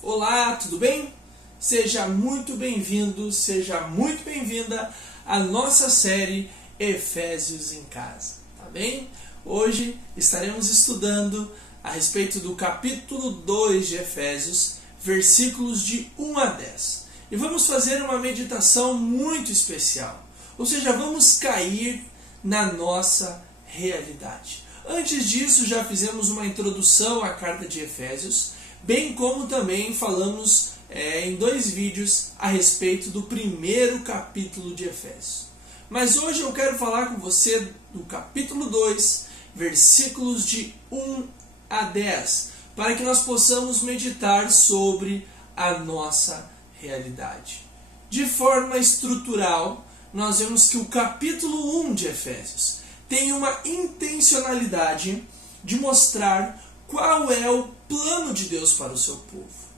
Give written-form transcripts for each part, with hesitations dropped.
Olá, tudo bem? Seja muito bem-vindo, seja muito bem-vinda à nossa série Efésios em Casa, tá bem? Hoje estaremos estudando a respeito do capítulo 2 de Efésios, versículos de 1 a 10. E vamos fazer uma meditação muito especial, ou seja, vamos cair na nossa realidade. Antes disso, já fizemos uma introdução à carta de Efésios, bem como também falamos em 2 vídeos a respeito do primeiro capítulo de Efésios. Mas hoje eu quero falar com você do capítulo 2, versículos de 1 a 10, para que nós possamos meditar sobre a nossa realidade. De forma estrutural, nós vemos que o capítulo 1 de Efésios tem uma intencionalidade de mostrar qual é o plano de Deus para o seu povo.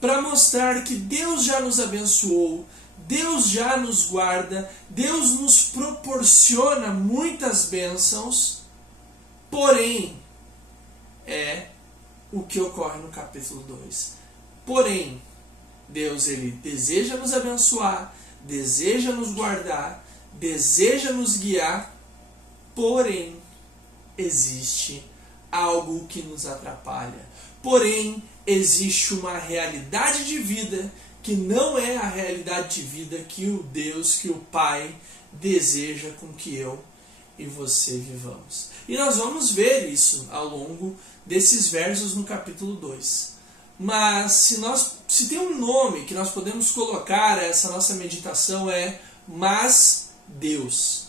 Para mostrar que Deus já nos abençoou, Deus já nos guarda, Deus nos proporciona muitas bênçãos, porém, é o que ocorre no capítulo 2. Porém, Deus ele deseja nos abençoar, deseja nos guardar, deseja nos guiar, porém, existe algo que nos atrapalha. Porém, existe uma realidade de vida que não é a realidade de vida que o Deus, que o Pai deseja com que eu e você vivamos. E nós vamos ver isso ao longo desses versos no capítulo 2. Mas se tem um nome que nós podemos colocar a essa nossa meditação é Mas Deus.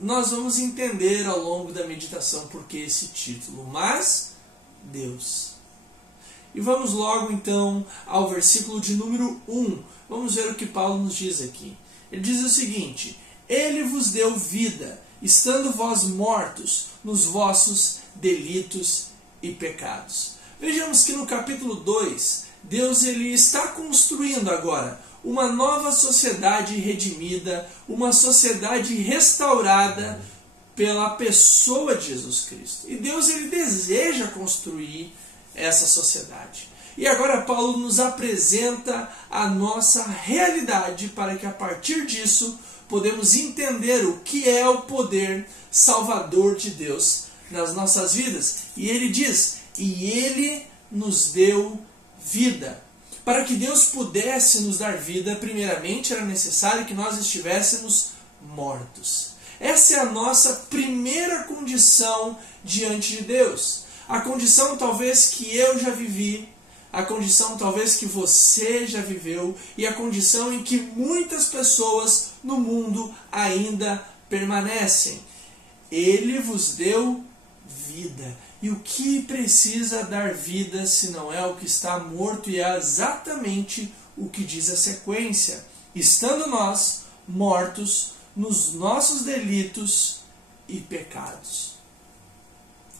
Nós vamos entender ao longo da meditação por que esse título, Mas Deus. E vamos logo então ao versículo de número 1. Vamos ver o que Paulo nos diz aqui. Ele diz o seguinte: Ele vos deu vida, estando vós mortos nos vossos delitos e pecados. Vejamos que no capítulo 2, Deus ele está construindo agora uma nova sociedade redimida, uma sociedade restaurada pela pessoa de Jesus Cristo. E Deus ele deseja construir essa sociedade. E agora Paulo nos apresenta a nossa realidade para que a partir disso podemos entender o que é o poder salvador de Deus nas nossas vidas. E ele diz: e ele nos deu vida. Para que Deus pudesse nos dar vida, primeiramente era necessário que nós estivéssemos mortos. Essa é a nossa primeira condição diante de Deus. A condição talvez que eu já vivi, a condição talvez que você já viveu e a condição em que muitas pessoas no mundo ainda permanecem. Ele vos deu vida. E o que precisa dar vida se não é o que está morto? E é exatamente o que diz a sequência. Estando nós mortos nos nossos delitos e pecados.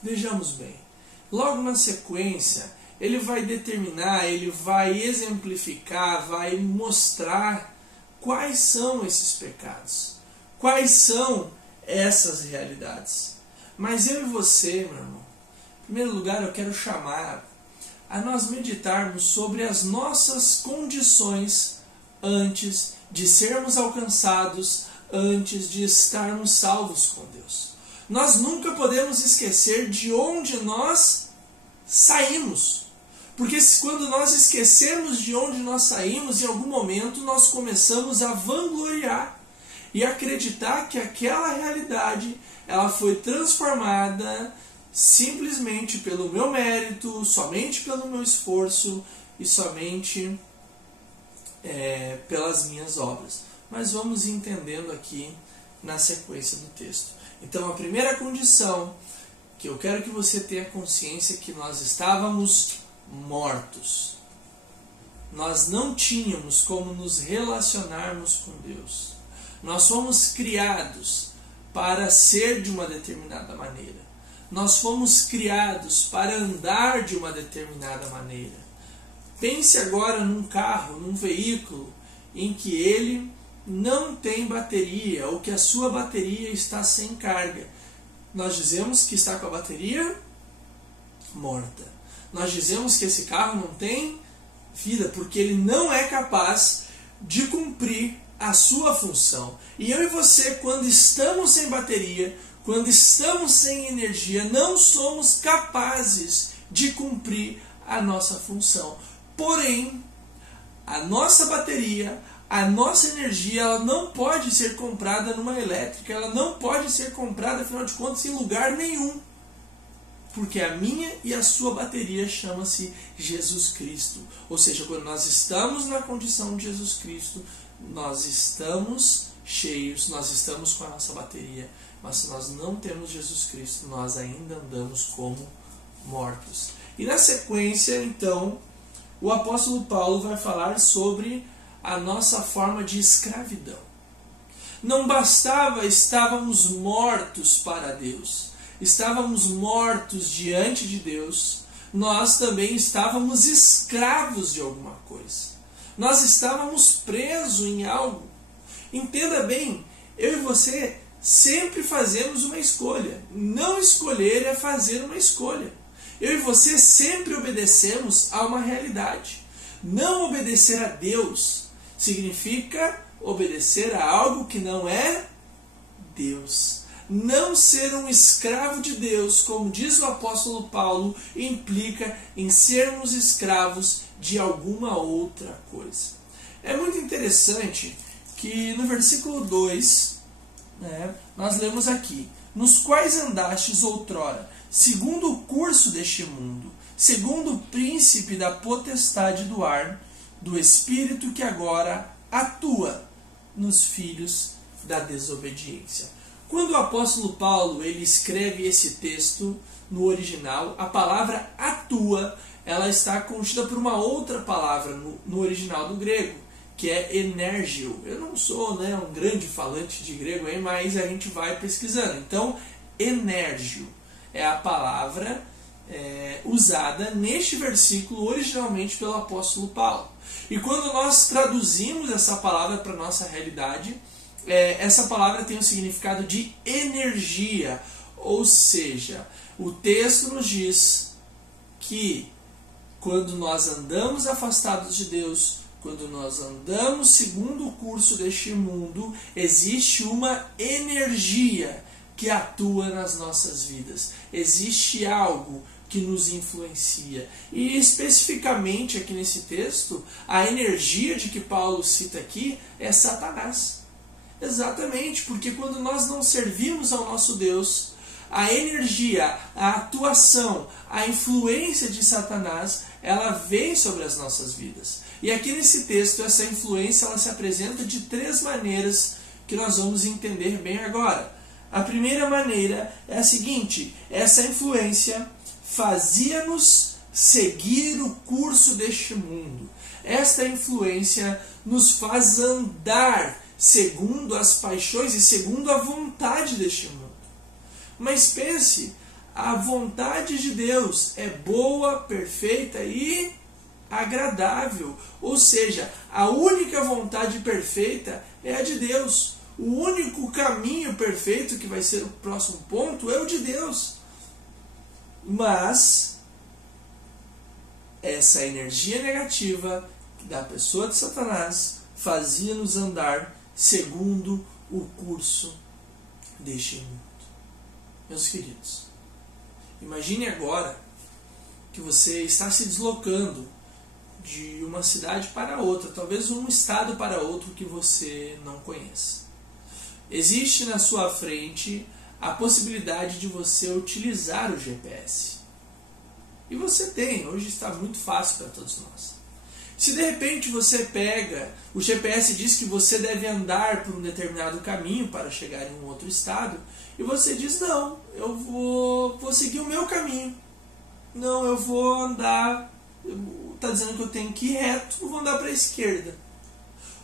Vejamos bem. Logo na sequência, ele vai determinar, ele vai exemplificar, vai mostrar quais são esses pecados. Quais são essas realidades. Mas eu e você, meu irmão, em primeiro lugar, eu quero chamar a nós meditarmos sobre as nossas condições antes de sermos alcançados, antes de estarmos salvos com Deus. Nós nunca podemos esquecer de onde nós saímos. Porque quando nós esquecemos de onde nós saímos, em algum momento nós começamos a vangloriar e acreditar que aquela realidade ela foi transformada simplesmente pelo meu mérito, somente pelo meu esforço e somente pelas minhas obras. Mas vamos entendendo aqui na sequência do texto. Então a primeira condição que eu quero que você tenha consciência é que nós estávamos mortos. Nós não tínhamos como nos relacionarmos com Deus. Nós fomos criados para ser de uma determinada maneira. Nós fomos criados para andar de uma determinada maneira. Pense agora num carro, num veículo, em que ele não tem bateria, ou que a sua bateria está sem carga. Nós dizemos que está com a bateria morta. nós dizemos que esse carro não tem vida, porque ele não é capaz de cumprir a sua função. E eu e você, quando estamos sem bateria, quando estamos sem energia, não somos capazes de cumprir a nossa função. Porém, a nossa bateria, a nossa energia, ela não pode ser comprada numa elétrica, ela não pode ser comprada, afinal de contas, em lugar nenhum. Porque a minha e a sua bateria chama-se Jesus Cristo. Ou seja, quando nós estamos na condição de Jesus Cristo, nós estamos cheios, nós estamos com a nossa bateria. Mas se nós não temos Jesus Cristo, nós ainda andamos como mortos. E na sequência, então, o apóstolo Paulo vai falar sobre a nossa forma de escravidão. Não bastava estávamos mortos para Deus, estávamos mortos diante de Deus, nós também estávamos escravos de alguma coisa. Nós estávamos presos em algo. Entenda bem, eu e você sempre fazemos uma escolha. Não escolher é fazer uma escolha. Eu e você sempre obedecemos a uma realidade. Não obedecer a Deus significa obedecer a algo que não é Deus. Não ser um escravo de Deus, como diz o apóstolo Paulo, implica em sermos escravos de alguma outra coisa. É muito interessante que no versículo 2, nós lemos aqui: nos quais andastes outrora, segundo o curso deste mundo, segundo o príncipe da potestade do ar, do espírito que agora atua nos filhos da desobediência. Quando o apóstolo Paulo ele escreve esse texto no original, a palavra atua, ela está contida por uma outra palavra no original do grego, que é enérgio. Eu não sou um grande falante de grego, mas a gente vai pesquisando. Então, enérgio é a palavra usada neste versículo originalmente pelo apóstolo Paulo. E quando nós traduzimos essa palavra para a nossa realidade, essa palavra tem o significado de energia. Ou seja, o texto nos diz que quando nós andamos afastados de Deus, quando nós andamos segundo o curso deste mundo, existe uma energia que atua nas nossas vidas. Existe algo que nos influencia. E especificamente aqui nesse texto, a energia de que Paulo cita aqui é Satanás. Exatamente, porque quando nós não servimos ao nosso Deus, a energia, a atuação, a influência de Satanás, ela vem sobre as nossas vidas. E aqui nesse texto, essa influência ela se apresenta de 3 maneiras que nós vamos entender bem agora. A primeira maneira é a seguinte: essa influência fazia-nos seguir o curso deste mundo. Esta influência nos faz andar segundo as paixões e segundo a vontade deste mundo. Mas pense, a vontade de Deus é boa, perfeita e agradável. Ou seja, a única vontade perfeita é a de Deus. O único caminho perfeito, que vai ser o próximo ponto, é o de Deus. Mas essa energia negativa da pessoa de Satanás fazia-nos andar segundo o curso deste mundo. Meus queridos, imagine agora que você está se deslocando de uma cidade para outra, talvez um estado para outro que você não conheça. Existe na sua frente a possibilidade de você utilizar o GPS. E você tem, hoje está muito fácil para todos nós. Se de repente você pega, o GPS diz que você deve andar por um determinado caminho para chegar em um outro estado, e você diz: não, eu vou seguir o meu caminho. Não, eu vou andar, está dizendo que eu tenho que ir reto, eu vou andar para a esquerda.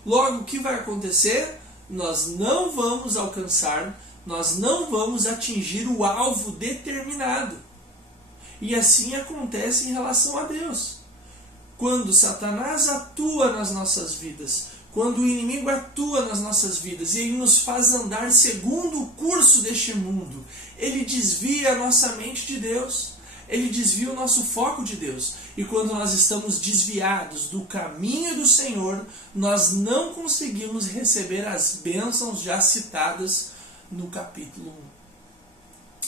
Logo, o que vai acontecer? Nós não vamos alcançar, nós não vamos atingir o alvo determinado. E assim acontece em relação a Deus. Quando Satanás atua nas nossas vidas, quando o inimigo atua nas nossas vidas e ele nos faz andar segundo o curso deste mundo, ele desvia a nossa mente de Deus. ele desvia o nosso foco de Deus. E quando nós estamos desviados do caminho do Senhor, nós não conseguimos receber as bênçãos já citadas no capítulo 1.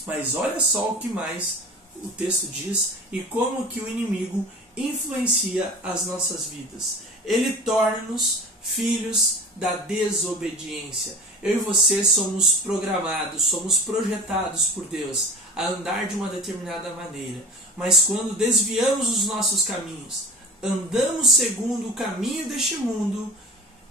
Mas olha só o que mais o texto diz e como que o inimigo influencia as nossas vidas. Ele torna-nos filhos da desobediência. Eu e você somos programados, somos projetados por Deus a andar de uma determinada maneira. Mas quando desviamos os nossos caminhos, andamos segundo o caminho deste mundo,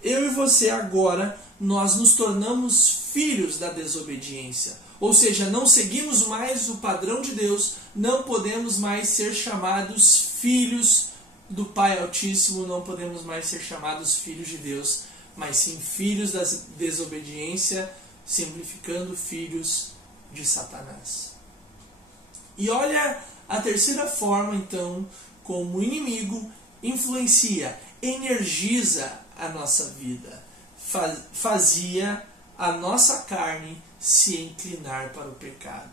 eu e você agora, nós nos tornamos filhos da desobediência. Ou seja, não seguimos mais o padrão de Deus, não podemos mais ser chamados filhos do Pai Altíssimo, não podemos mais ser chamados filhos de Deus, mas sim filhos da desobediência, simplificando, filhos de Satanás. E olha a terceira forma, então, como o inimigo influencia, energiza a nossa vida, fazia a nossa carne se inclinar para o pecado.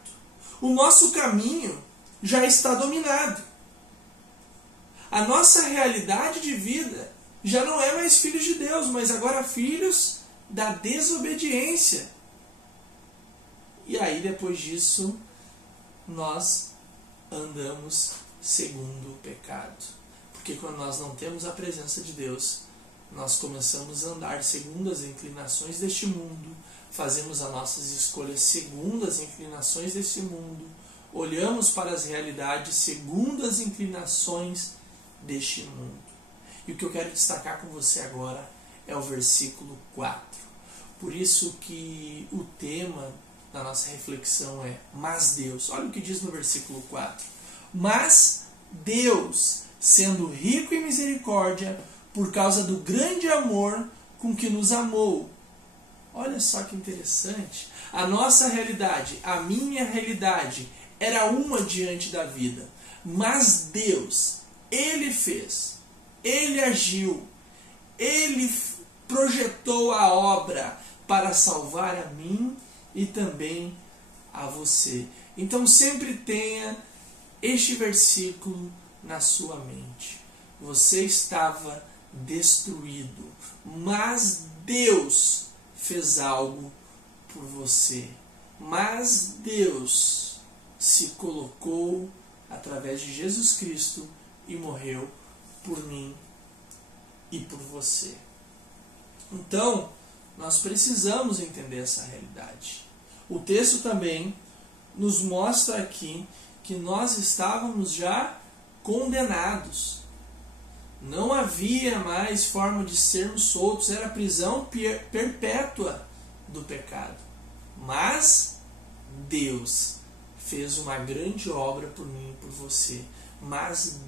O nosso caminho já está dominado. A nossa realidade de vida já não é mais filhos de Deus, mas agora filhos da desobediência. E aí, depois disso, nós andamos segundo o pecado. Porque quando nós não temos a presença de Deus, nós começamos a andar segundo as inclinações deste mundo, fazemos as nossas escolhas segundo as inclinações deste mundo, olhamos para as realidades segundo as inclinações deste mundo. E o que eu quero destacar com você agora é o versículo 4. Por isso que o tema da nossa reflexão é mas Deus. Olha o que diz no versículo 4. Mas Deus, sendo rico em misericórdia, por causa do grande amor com que nos amou. Olha só que interessante. A nossa realidade, a minha realidade, era uma diante da vida. Mas Deus, Ele fez, Ele agiu, Ele projetou a obra para salvar a mim e também a você. Então sempre tenha este versículo na sua mente. Você estava destruído, mas Deus fez algo por você. Mas Deus se colocou através de Jesus Cristo e morreu por mim e por você. Então, nós precisamos entender essa realidade. O texto também nos mostra aqui que nós estávamos já condenados. Não havia mais forma de sermos soltos, era prisão perpétua do pecado. Mas Deus fez uma grande obra por mim e por você. Mas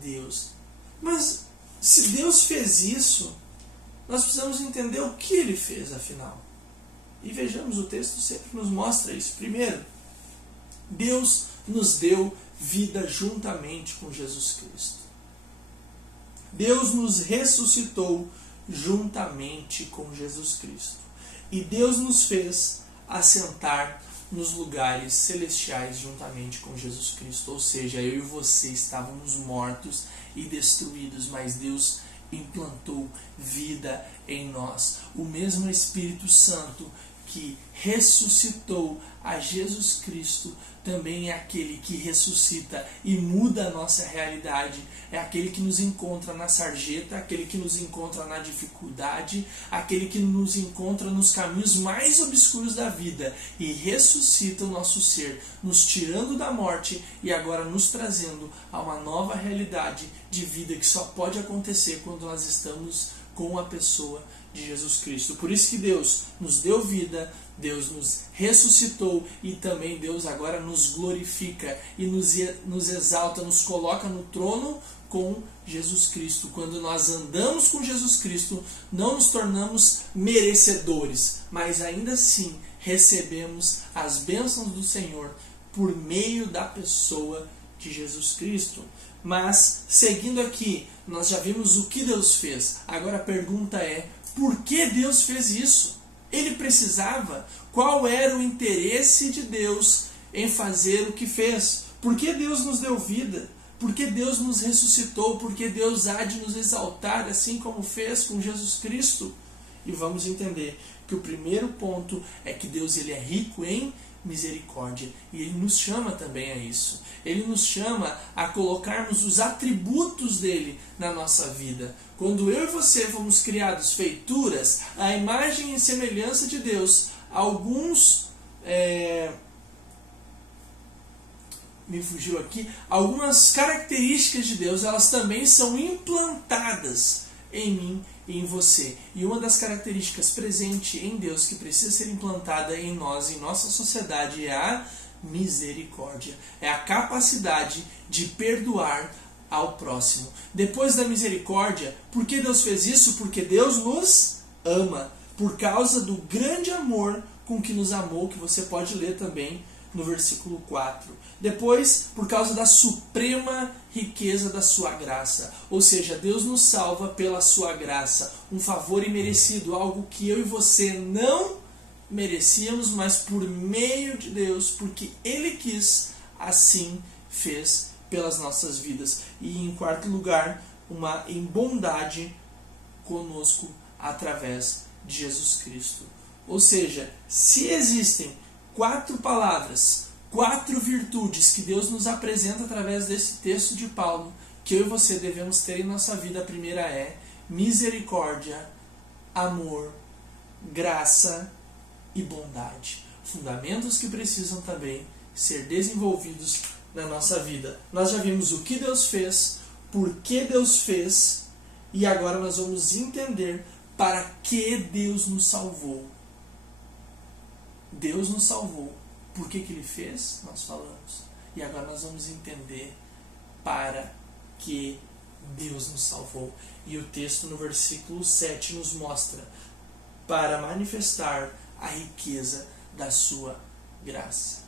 se Deus fez isso, nós precisamos entender o que Ele fez, afinal. E vejamos, o texto sempre nos mostra isso. Primeiro, Deus nos deu vida juntamente com Jesus Cristo. Deus nos ressuscitou juntamente com Jesus Cristo. E Deus nos fez assentar nos lugares celestiais juntamente com Jesus Cristo. Ou seja, eu e você estávamos mortos e destruídos, mas Deus implantou vida em nós. O mesmo Espírito Santo que ressuscitou a Jesus Cristo também é aquele que ressuscita e muda a nossa realidade. É aquele que nos encontra na sarjeta, aquele que nos encontra na dificuldade, aquele que nos encontra nos caminhos mais obscuros da vida e ressuscita o nosso ser, nos tirando da morte e agora nos trazendo a uma nova realidade de vida que só pode acontecer quando nós estamos com a pessoa de Jesus Cristo. Por isso que Deus nos deu vida, Deus nos ressuscitou e também Deus agora nos glorifica e nos exalta, nos coloca no trono com Jesus Cristo. Quando nós andamos com Jesus Cristo, não nos tornamos merecedores, mas ainda assim recebemos as bênçãos do Senhor por meio da pessoa de Jesus Cristo. Mas, seguindo aqui, nós já vimos o que Deus fez. Agora a pergunta é, por que Deus fez isso? Ele precisava? Qual era o interesse de Deus em fazer o que fez? Por que Deus nos deu vida? Por que Deus nos ressuscitou? Por que Deus há de nos exaltar, assim como fez com Jesus Cristo? E vamos entender que o primeiro ponto é que Deus ele é rico em misericórdia. E Ele nos chama também a isso. Ele nos chama a colocarmos os atributos dele na nossa vida. Quando eu e você fomos criados feituras, à imagem e semelhança de Deus, algumas características de Deus, elas também são implantadas em mim e em você. E uma das características presente em Deus que precisa ser implantada em nós, em nossa sociedade, é a misericórdia. É a capacidade de perdoar ao próximo. Depois da misericórdia, por que Deus fez isso? Porque Deus nos ama. Por causa do grande amor com que nos amou, que você pode ler também no versículo 4. Depois, por causa da suprema riqueza da sua graça. Ou seja, Deus nos salva pela sua graça. Um favor imerecido, algo que eu e você não merecíamos, mas por meio de Deus, porque Ele quis, assim fez pelas nossas vidas. E em quarto lugar, em bondade conosco através de Jesus Cristo. Ou seja, se existem 4 palavras, 4 virtudes que Deus nos apresenta através desse texto de Paulo, que eu e você devemos ter em nossa vida, a primeira é misericórdia, amor, graça e bondade. Fundamentos que precisam também ser desenvolvidos na nossa vida. Nós já vimos o que Deus fez, por que Deus fez, e agora nós vamos entender para que Deus nos salvou. Deus nos salvou. Por que Ele fez? Nós falamos. E agora nós vamos entender para que Deus nos salvou. E o texto no versículo 7 nos mostra: para manifestar a riqueza da sua graça.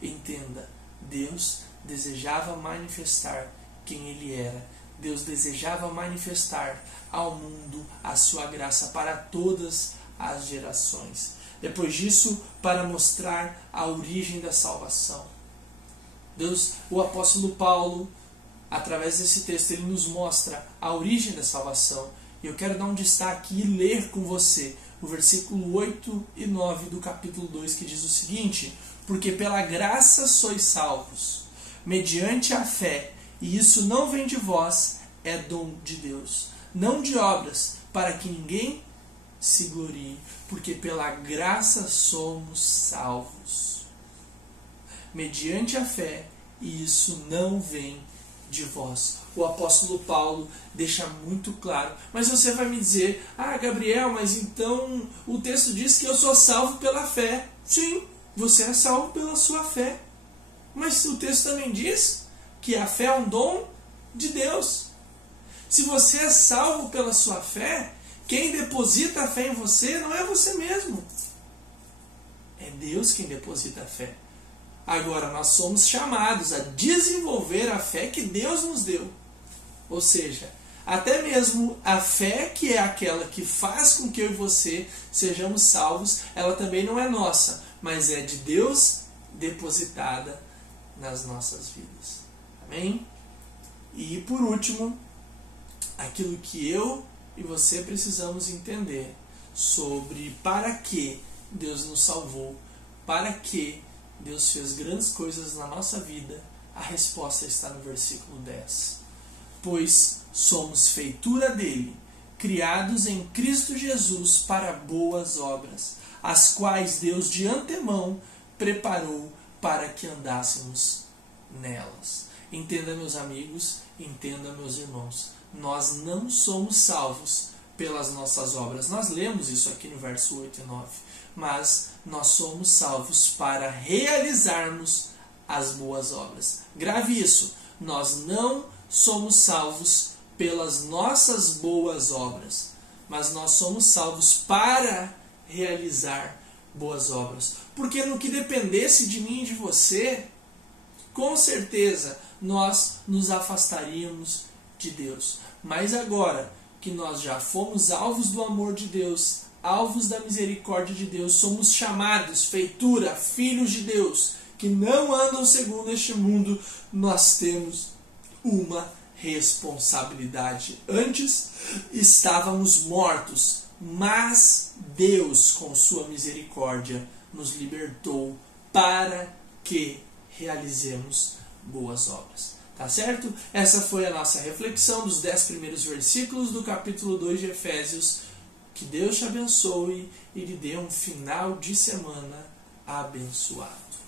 Entenda, Deus desejava manifestar quem Ele era. Deus desejava manifestar ao mundo a sua graça para todas as gerações. Depois disso, para mostrar a origem da salvação. O apóstolo Paulo, através desse texto, ele nos mostra a origem da salvação. E eu quero dar um destaque e ler com você o versículo 8 e 9 do capítulo 2, que diz o seguinte: porque pela graça sois salvos, mediante a fé, e isso não vem de vós, é dom de Deus, não de obras, para que ninguém se glorie, porque pela graça somos salvos, mediante a fé, e isso não vem de vós. O apóstolo Paulo deixa muito claro. Mas você vai me dizer: ah, Gabriel, mas então o texto diz que eu sou salvo pela fé. Sim, você é salvo pela sua fé. Mas o texto também diz que a fé é um dom de Deus. Se você é salvo pela sua fé, quem deposita a fé em você não é você mesmo. É Deus quem deposita a fé. Agora, nós somos chamados a desenvolver a fé que Deus nos deu. Ou seja, até mesmo a fé que é aquela que faz com que eu e você sejamos salvos, ela também não é nossa, mas é de Deus depositada nas nossas vidas. Amém? E por último, aquilo que eu e você precisamos entender sobre para que Deus nos salvou, para que Deus fez grandes coisas na nossa vida, a resposta está no versículo 10. Pois somos feitura dele, criados em Cristo Jesus para boas obras, as quais Deus de antemão preparou para que andássemos nelas. Entenda, meus amigos, entenda, meus irmãos, nós não somos salvos pelas nossas obras. Nós lemos isso aqui no verso 8 e 9. Mas nós somos salvos para realizarmos as boas obras. Grave isso. Nós não somos salvos pelas nossas boas obras, mas nós somos salvos para realizar boas obras. Porque no que dependesse de mim e de você, com certeza nós nos afastaríamos de Deus. Mas agora que nós já fomos alvos do amor de Deus, alvos da misericórdia de Deus, somos chamados, feitura, filhos de Deus, que não andam segundo este mundo, nós temos uma responsabilidade. Antes estávamos mortos, mas Deus, com sua misericórdia, nos libertou para que realizemos boas obras. Tá certo? Essa foi a nossa reflexão dos 10 primeiros versículos do capítulo 2 de Efésios. Que Deus te abençoe e lhe dê um final de semana abençoado.